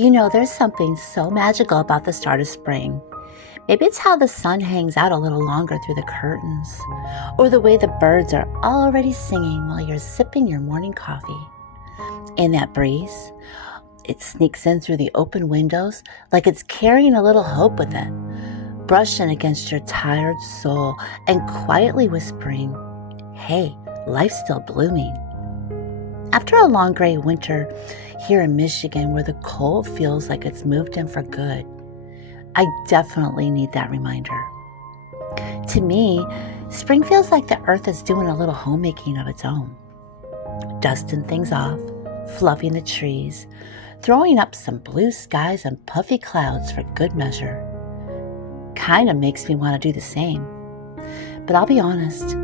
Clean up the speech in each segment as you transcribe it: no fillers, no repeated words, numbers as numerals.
There's something so magical about the start of spring. Maybe it's how the sun hangs out a little longer through the curtains, or the way the birds are already singing while you're sipping your morning coffee. And that breeze, it sneaks in through the open windows like it's carrying a little hope with it, brushing against your tired soul and quietly whispering, "Hey, life's still blooming." After a long gray winter here in Michigan where the cold feels like it's moved in for good, I definitely need that reminder. To me, spring feels like the earth is doing a little homemaking of its own, dusting things off, fluffing the trees, throwing up some blue skies and puffy clouds for good measure. Kind of makes me want to do the same. But I'll be honest,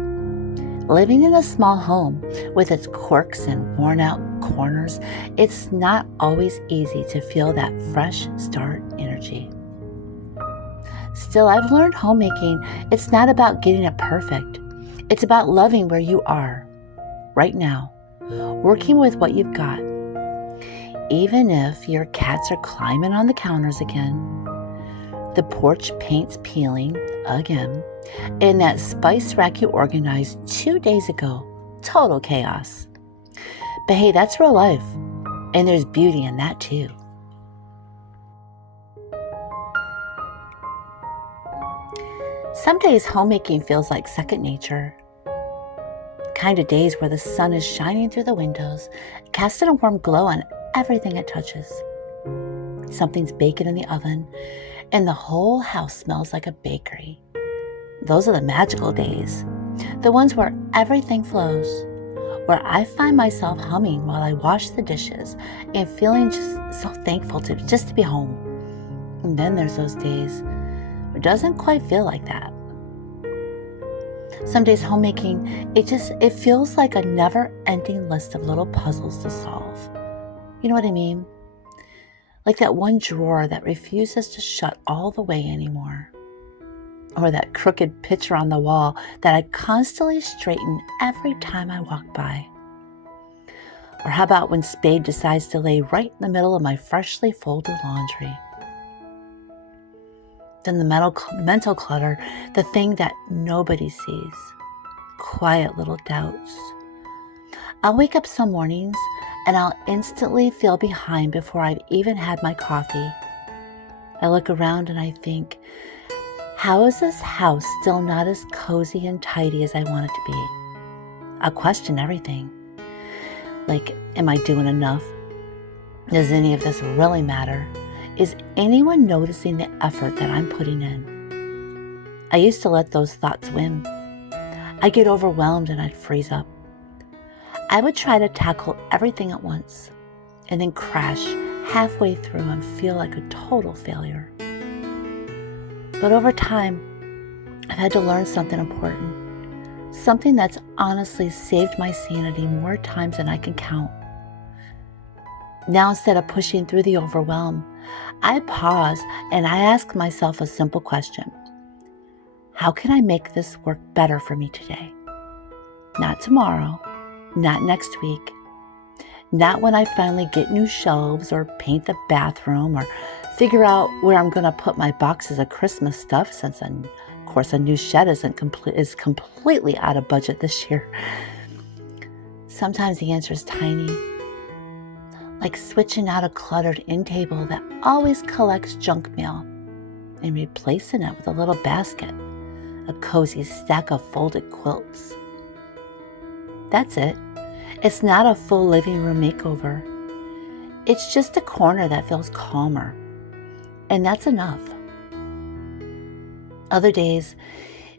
living in a small home with its quirks and worn out corners, it's not always easy to feel that fresh start energy. Still, I've learned homemaking, it's not about getting it perfect. It's about loving where you are, right now, working with what you've got. Even if your cats are climbing on the counters again, the porch paint's peeling again, and that spice rack you organized 2 days ago, total chaos. But hey, that's real life, and there's beauty in that too. Some days homemaking feels like second nature. Kind of days where the sun is shining through the windows, casting a warm glow on everything it touches. Something's baking in the oven, and the whole house smells like a bakery. Those are the magical days, the ones where everything flows, where I find myself humming while I wash the dishes and feeling just so thankful to be home. And then there's those days where it doesn't quite feel like that. Some days homemaking, it feels like a never-ending list of little puzzles to solve. You know what I mean? Like that one drawer that refuses to shut all the way anymore. Or that crooked picture on the wall that I constantly straighten every time I walk by. Or how about when Spade decides to lay right in the middle of my freshly folded laundry? Then the mental clutter, the thing that nobody sees. Quiet little doubts. I'll wake up some mornings and I'll instantly feel behind before I've even had my coffee. I look around and I think, how is this house still not as cozy and tidy as I want it to be? I'll question everything. Like, am I doing enough? Does any of this really matter? Is anyone noticing the effort that I'm putting in? I used to let those thoughts win. I'd get overwhelmed and I'd freeze up. I would try to tackle everything at once and then crash halfway through and feel like a total failure. But over time, I've had to learn something important, something that's honestly saved my sanity more times than I can count. Now, instead of pushing through the overwhelm, I pause and I ask myself a simple question. How can I make this work better for me today? Not tomorrow, not next week, not when I finally get new shelves or paint the bathroom or figure out where I'm going to put my boxes of Christmas stuff since, of course, a new shed is completely out of budget this year. Sometimes the answer is tiny, like switching out a cluttered end table that always collects junk mail and replacing it with a little basket, a cozy stack of folded quilts. That's it. It's not a full living room makeover. It's just a corner that feels calmer. And that's enough. Other days,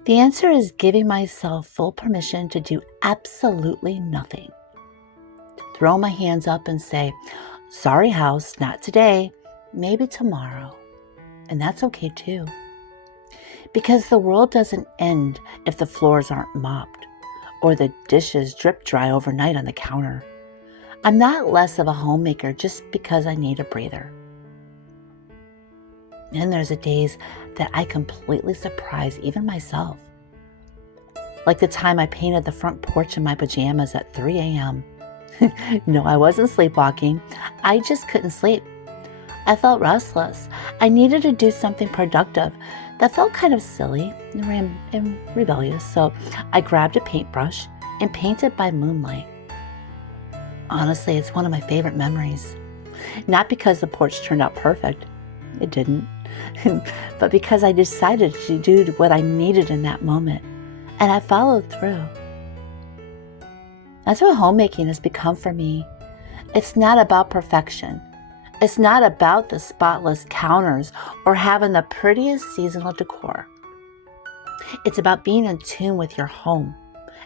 the answer is giving myself full permission to do absolutely nothing. To throw my hands up and say, sorry house, not today, maybe tomorrow. And that's okay too. Because the world doesn't end if the floors aren't mopped or the dishes drip dry overnight on the counter. I'm not less of a homemaker just because I need a breather. And there's the days that I completely surprise even myself. Like the time I painted the front porch in my pajamas at 3 a.m. No, I wasn't sleepwalking. I just couldn't sleep. I felt restless. I needed to do something productive that felt kind of silly and rebellious, so I grabbed a paintbrush and painted by moonlight. Honestly, it's one of my favorite memories. Not because the porch turned out perfect. It didn't. But because I decided to do what I needed in that moment. And I followed through. That's what homemaking has become for me. It's not about perfection. It's not about the spotless counters or having the prettiest seasonal decor. It's about being in tune with your home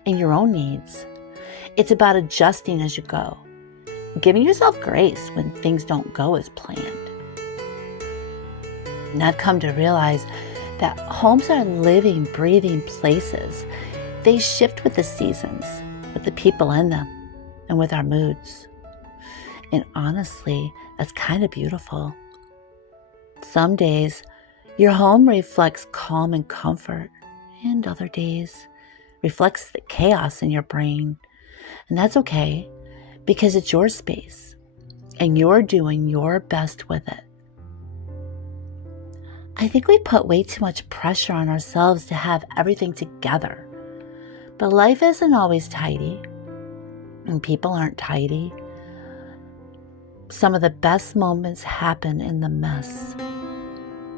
and your own needs. It's about adjusting as you go, giving yourself grace when things don't go as planned. And I've come to realize that homes are living, breathing places. They shift with the seasons, with the people in them, and with our moods. And honestly, that's kind of beautiful. Some days, your home reflects calm and comfort, and other days reflects the chaos in your brain. And that's okay, because it's your space, and you're doing your best with it. I think we put way too much pressure on ourselves to have everything together. But life isn't always tidy, and people aren't tidy. Some of the best moments happen in the mess,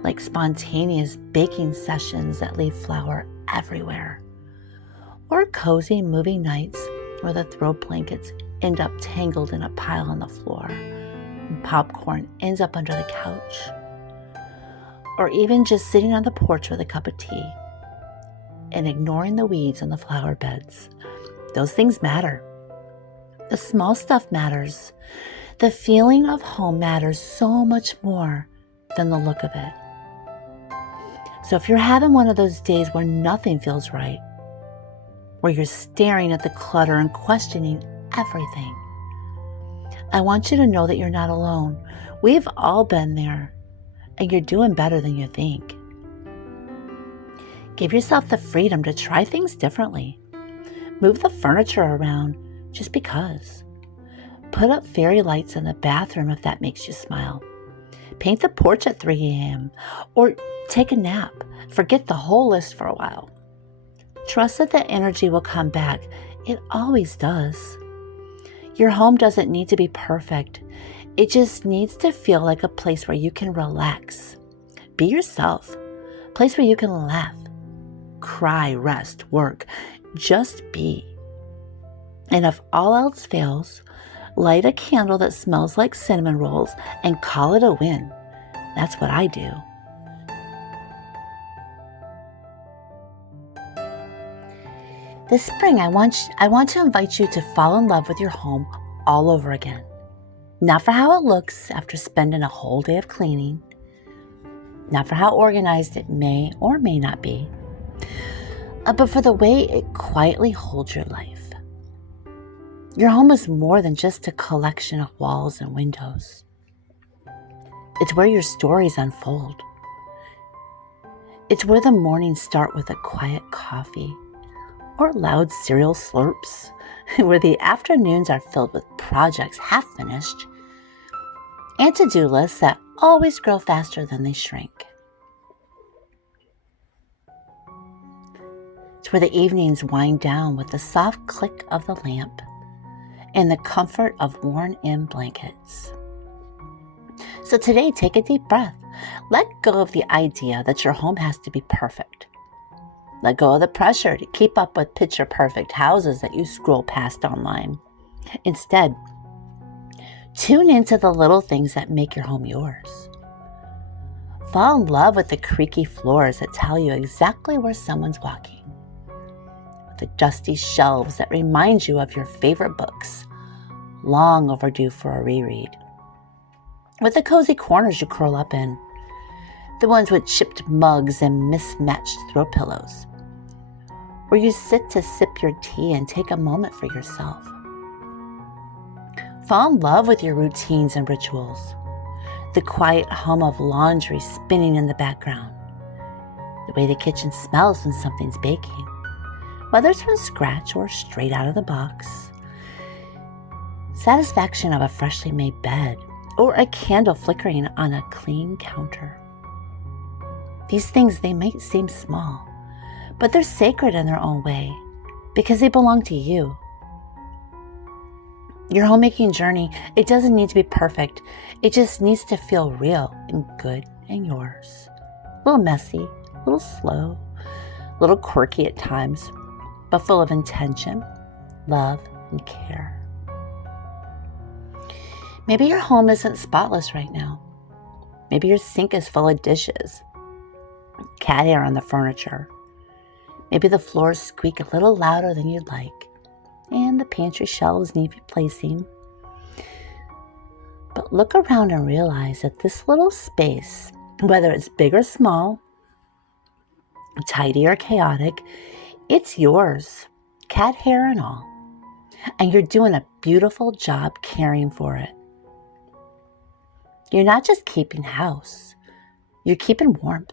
like spontaneous baking sessions that leave flour everywhere, or cozy movie nights where the throw blankets end up tangled in a pile on the floor, and popcorn ends up under the couch, or even just sitting on the porch with a cup of tea and ignoring the weeds on the flower beds. Those things matter. The small stuff matters. The feeling of home matters so much more than the look of it. So if you're having one of those days where nothing feels right, where you're staring at the clutter and questioning everything, I want you to know that you're not alone. We've all been there, and you're doing better than you think. Give yourself the freedom to try things differently. Move the furniture around just because. Put up fairy lights in the bathroom if that makes you smile. Paint the porch at 3 a.m. or take a nap. Forget the whole list for a while. Trust that the energy will come back. It always does. Your home doesn't need to be perfect. It just needs to feel like a place where you can relax. Be yourself. A place where you can laugh, cry, rest, work. Just be. And if all else fails, light a candle that smells like cinnamon rolls and call it a win. That's what I do. This spring, I want to invite you to fall in love with your home all over again. Not for how it looks after spending a whole day of cleaning. Not for how organized it may or may not be. But for the way it quietly holds your life. Your home is more than just a collection of walls and windows. It's where your stories unfold. It's where the mornings start with a quiet coffee or loud cereal slurps, where the afternoons are filled with projects half finished and to-do lists that always grow faster than they shrink. It's where the evenings wind down with the soft click of the lamp and the comfort of worn-in blankets. So today, take a deep breath. Let go of the idea that your home has to be perfect. Let go of the pressure to keep up with picture-perfect houses that you scroll past online. Instead, tune into the little things that make your home yours. Fall in love with the creaky floors that tell you exactly where someone's walking. With the dusty shelves that remind you of your favorite books, long overdue for a reread. With the cozy corners you curl up in, the ones with chipped mugs and mismatched throw pillows, where you sit to sip your tea and take a moment for yourself. Fall in love with your routines and rituals, the quiet hum of laundry spinning in the background, the way the kitchen smells when something's baking, whether it's from scratch or straight out of the box, satisfaction of a freshly made bed or a candle flickering on a clean counter. These things, they might seem small, but they're sacred in their own way because they belong to you. Your homemaking journey, it doesn't need to be perfect. It just needs to feel real and good and yours. A little messy, a little slow, a little quirky at times, but full of intention, love, and care. Maybe your home isn't spotless right now. Maybe your sink is full of dishes, cat hair on the furniture. Maybe the floors squeak a little louder than you'd like, and the pantry shelves need replacing. But look around and realize that this little space, whether it's big or small, tidy or chaotic, it's yours, cat hair and all. And you're doing a beautiful job caring for it. You're not just keeping house. You're keeping warmth.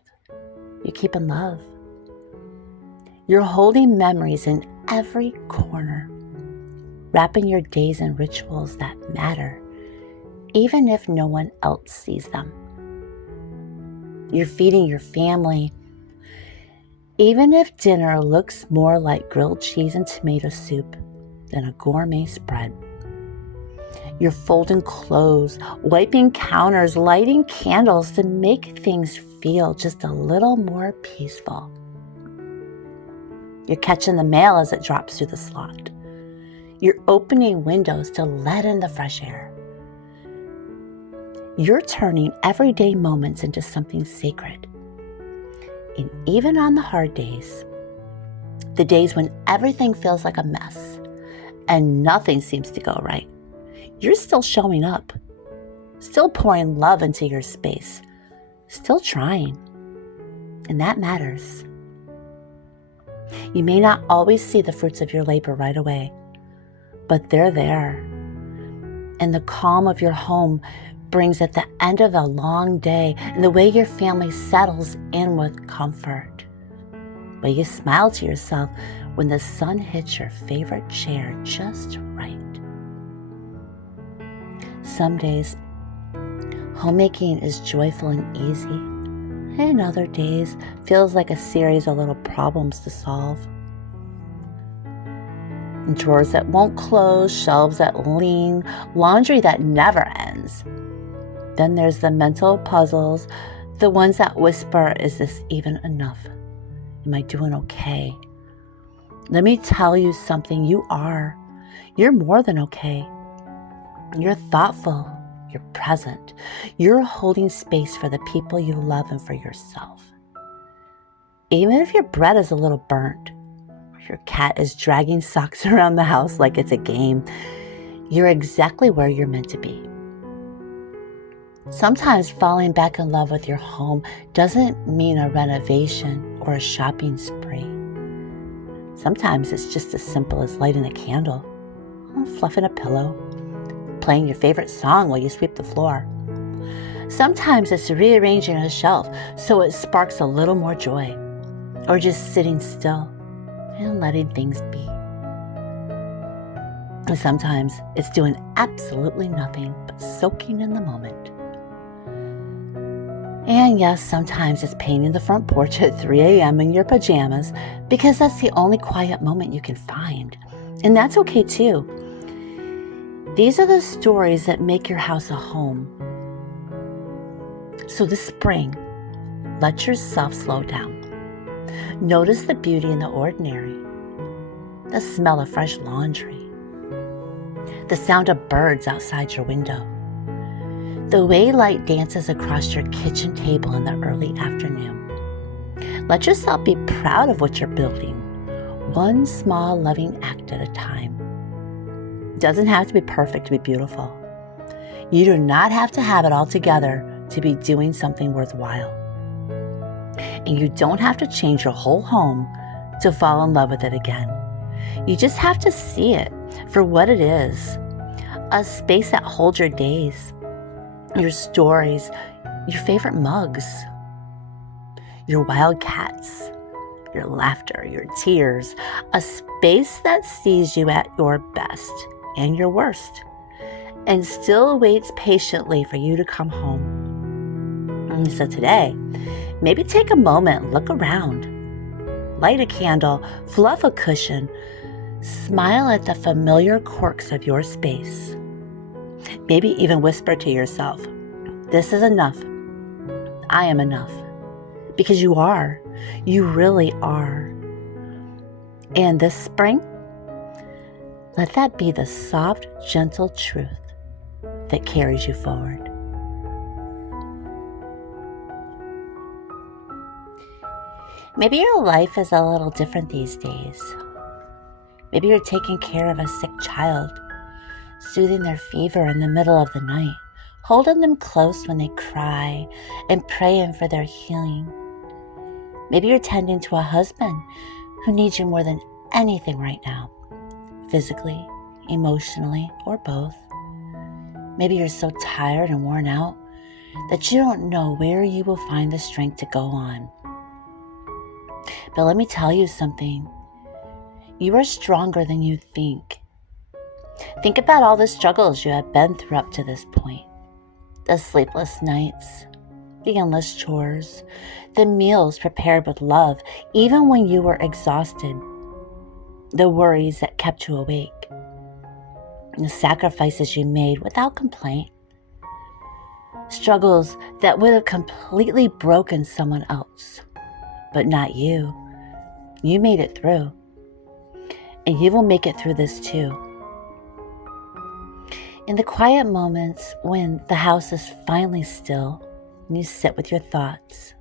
You're keeping love. You're holding memories in every corner, wrapping your days in rituals that matter, even if no one else sees them. You're feeding your family, even if dinner looks more like grilled cheese and tomato soup than a gourmet spread. You're folding clothes, wiping counters, lighting candles to make things feel just a little more peaceful. You're catching the mail as it drops through the slot. You're opening windows to let in the fresh air. You're turning everyday moments into something sacred. And even on the hard days, the days when everything feels like a mess and nothing seems to go right, you're still showing up, still pouring love into your space, still trying. And that matters. You may not always see the fruits of your labor right away, but they're there. And the calm of your home brings at the end of a long day, and the way your family settles in with comfort. The way you smile to yourself when the sun hits your favorite chair just right. Some days, homemaking is joyful and easy, and other days feels like a series of little problems to solve. And drawers that won't close, shelves that lean, laundry that never ends. Then there's the mental puzzles, the ones that whisper, is this even enough? Am I doing okay? Let me tell you something, you are. You're more than okay. You're thoughtful. You're present. You're holding space for the people you love and for yourself. Even if your bread is a little burnt, or your cat is dragging socks around the house like it's a game, you're exactly where you're meant to be. Sometimes falling back in love with your home doesn't mean a renovation or a shopping spree. Sometimes it's just as simple as lighting a candle, fluffing a pillow, playing your favorite song while you sweep the floor. Sometimes it's rearranging a shelf so it sparks a little more joy, or just sitting still and letting things be. And sometimes it's doing absolutely nothing but soaking in the moment. And yes, sometimes it's painting the front porch at 3 a.m. in your pajamas because that's the only quiet moment you can find. And that's okay too. These are the stories that make your house a home. So this spring, let yourself slow down. Notice the beauty in the ordinary, the smell of fresh laundry, the sound of birds outside your window, the way light dances across your kitchen table in the early afternoon. Let yourself be proud of what you're building, one small loving act at a time. It doesn't have to be perfect to be beautiful. You do not have to have it all together to be doing something worthwhile. And you don't have to change your whole home to fall in love with it again. You just have to see it for what it is, a space that holds your days, your stories, your favorite mugs, your wild cats, your laughter, your tears, a space that sees you at your best and your worst, and still waits patiently for you to come home. And so today, maybe take a moment and look around. Light a candle, fluff a cushion, smile at the familiar quirks of your space. Maybe even whisper to yourself, "This is enough. I am enough." Because you are. You really are. And this spring, let that be the soft, gentle truth that carries you forward. Maybe your life is a little different these days. Maybe you're taking care of a sick child, soothing their fever in the middle of the night, holding them close when they cry, and praying for their healing. Maybe you're tending to a husband who needs you more than anything right now, physically, emotionally, or both. Maybe you're so tired and worn out that you don't know where you will find the strength to go on. But let me tell you something. You are stronger than you think. Think about all the struggles you have been through up to this point. The sleepless nights, the endless chores, the meals prepared with love, even when you were exhausted, the worries that kept you awake, the sacrifices you made without complaint, struggles that would have completely broken someone else, but not you. You made it through, and you will make it through this too. In the quiet moments when the house is finally still and you sit with your thoughts,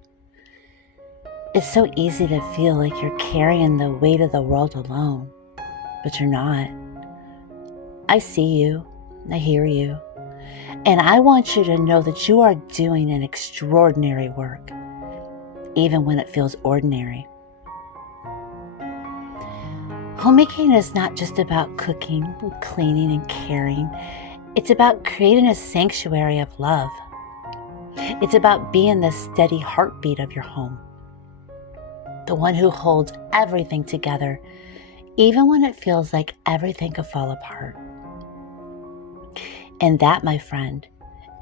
it's so easy to feel like you're carrying the weight of the world alone, but you're not. I see you, I hear you, and I want you to know that you are doing an extraordinary work, even when it feels ordinary. Homemaking is not just about cooking, cleaning, and caring. It's about creating a sanctuary of love. It's about being the steady heartbeat of your home, the one who holds everything together, even when it feels like everything could fall apart. And that, my friend,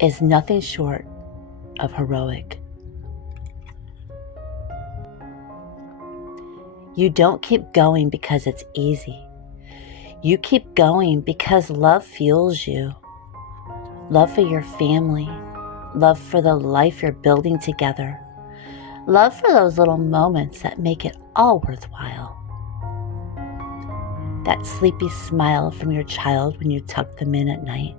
is nothing short of heroic. You don't keep going because it's easy. You keep going because love fuels you. Love for your family. Love for the life you're building together. Love for those little moments that make it all worthwhile. That sleepy smile from your child when you tuck them in at night.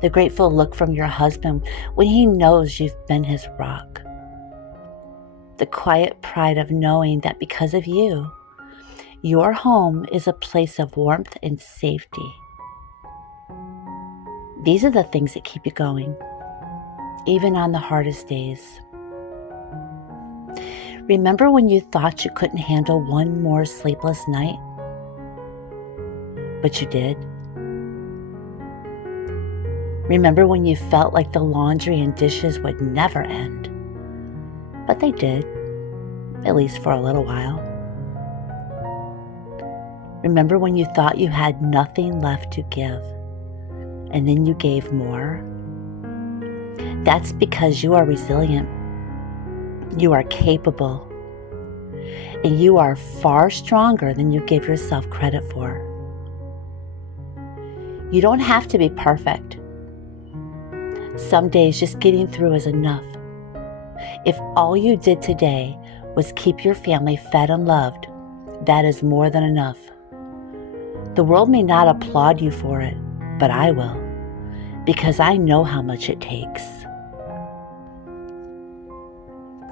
The grateful look from your husband when he knows you've been his rock. The quiet pride of knowing that because of you, your home is a place of warmth and safety. These are the things that keep you going, even on the hardest days. Remember when you thought you couldn't handle one more sleepless night? But you did. Remember when you felt like the laundry and dishes would never end? But they did, at least for a little while. Remember when you thought you had nothing left to give, and then you gave more? That's because you are resilient, you are capable, and you are far stronger than you give yourself credit for. You don't have to be perfect. Some days just getting through is enough. If all you did today was keep your family fed and loved, that is more than enough. The world may not applaud you for it, but I will, because I know how much it takes.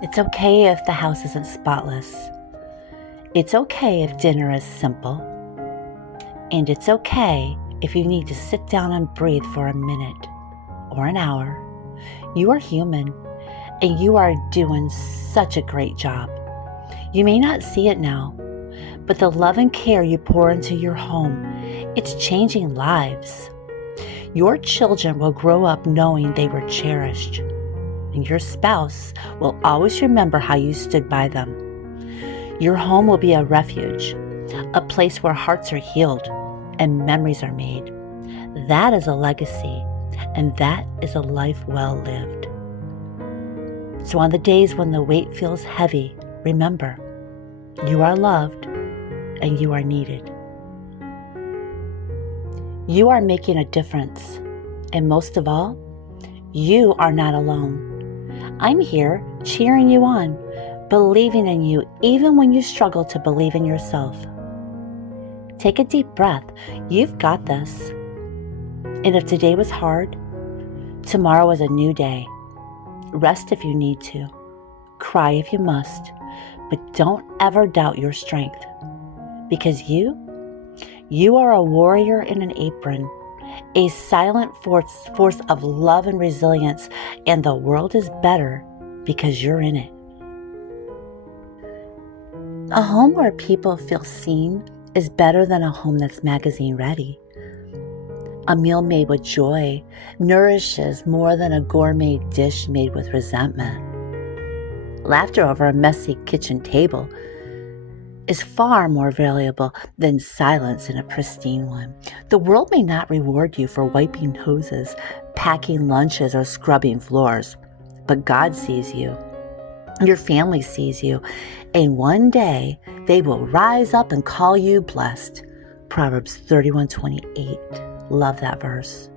It's okay if the house isn't spotless. It's okay if dinner is simple. And it's okay if you need to sit down and breathe for a minute or an hour. You are human, and you are doing such a great job. You may not see it now, but the love and care you pour into your home, it's changing lives. Your children will grow up knowing they were cherished, and your spouse will always remember how you stood by them. Your home will be a refuge, a place where hearts are healed and memories are made. That is a legacy, and that is a life well lived. So on the days when the weight feels heavy, remember, you are loved and you are needed. You are making a difference, and most of all, you are not alone. I'm here cheering you on, believing in you even when you struggle to believe in yourself. Take a deep breath. You've got this. And if today was hard, tomorrow is a new day. Rest if you need to. Cry if you must. But don't ever doubt your strength. Because you are a warrior in an apron, a silent force of love and resilience, and the world is better because you're in it. A home where people feel seen is better than a home that's magazine ready. A meal made with joy nourishes more than a gourmet dish made with resentment. Laughter over a messy kitchen table is far more valuable than silence in a pristine one. The world may not reward you for wiping hoses, packing lunches, or scrubbing floors, but God sees you. Your family sees you, and one day they will rise up and call you blessed. Proverbs 31:28. Love that verse.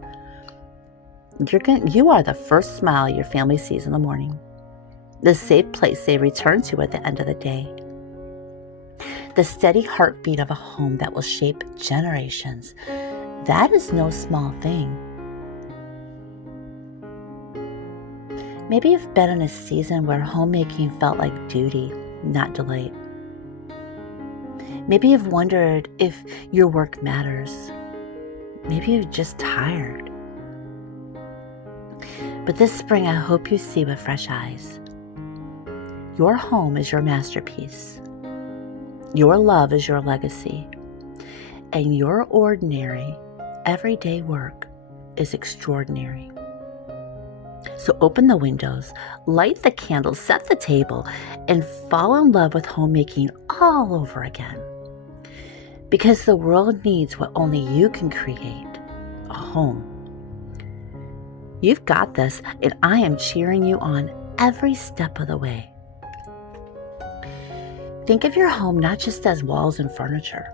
You are the first smile your family sees in the morning, the safe place they return to at the end of the day, the steady heartbeat of a home that will shape generations. That is no small thing. Maybe you've been in a season where homemaking felt like duty, not delight. Maybe you've wondered if your work matters. Maybe you're just tired. But this spring, I hope you see with fresh eyes. Your home is your masterpiece. Your love is your legacy. And your ordinary, everyday work is extraordinary. So open the windows, light the candles, set the table, and fall in love with homemaking all over again. Because the world needs what only you can create, a home. You've got this, and I am cheering you on every step of the way. Think of your home not just as walls and furniture,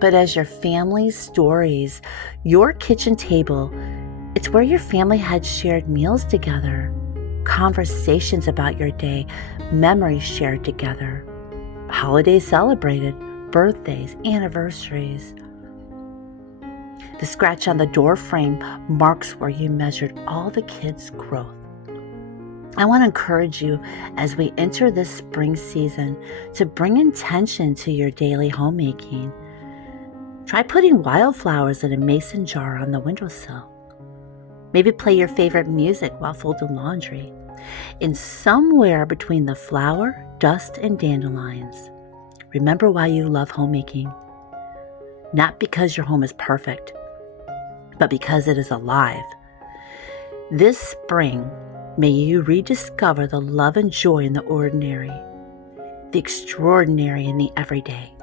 but as your family's stories. Your kitchen table, it's where your family had shared meals together, conversations about your day, memories shared together, holidays celebrated, birthdays, anniversaries. The scratch on the door frame marks where you measured all the kids' growth. I want to encourage you as we enter this spring season to bring intention to your daily homemaking. Try putting wildflowers in a mason jar on the windowsill. Maybe play your favorite music while folding laundry. And somewhere between the flower, dust, and dandelions, remember why you love homemaking. Not because your home is perfect, but because it is alive. This spring, may you rediscover the love and joy in the ordinary, the extraordinary in the everyday.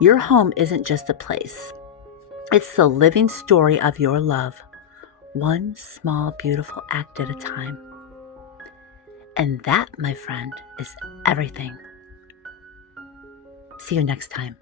Your home isn't just a place. It's the living story of your love, one small, beautiful act at a time. And that, my friend, is everything. See you next time.